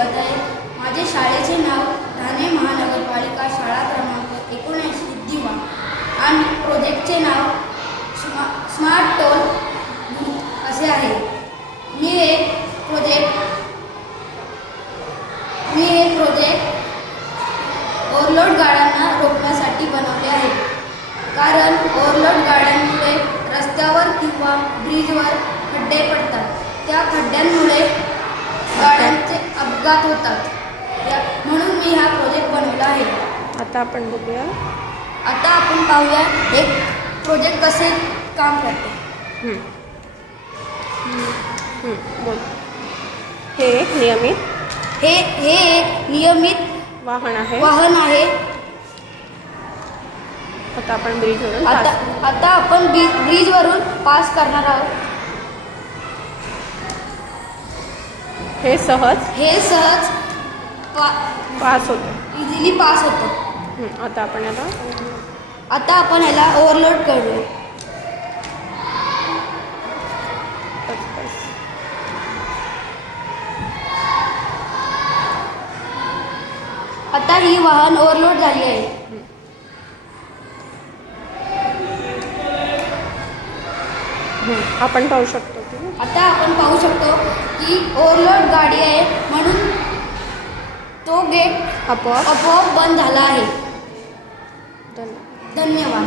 शिकत आहे. माझे शाळेचे नाव ठाणे महानगरपालिका शाळा क्रमांक 79 दिवा आणि प्रोजेक्टचे नाव स्मार्ट टोल असे आहे. मी हे प्रोजेक्ट ओव्हरलोड गाड्यांना रोखण्यासाठी बनवले आहे. कारण ओव्हरलोड गाड्यांमुळे रस्त्यावर किंवा ब्रिजवर खड्डे पडतात. त्या खड्ड्यांमुळे गाड्यांचे अपघात होतात. म्हणून मी हा प्रोजेक्ट बनवला आहे. आता आपण बघूया. आता आपण पाहूया हे प्रोजेक्ट कसे काम करते. बोल. हे एक नियमित वाहन आहे. आता आपण ब्रिजवरून आता आपण ब्रिजवरून पास करणार आहोत. हे सहज पास होतं. इझिली पास होतं. आता आपण याला ओव्हरलोड करूया. आता ही वाहन ओव्हरलोड झाली आहे. आपण पाहू शकतो की आता आपण पाहू शकतो की ओव्हरलोड गाडी आहे म्हणून तो गेट आपोआप बंद झाला आहे. धन्यवाद. धन्यवाद.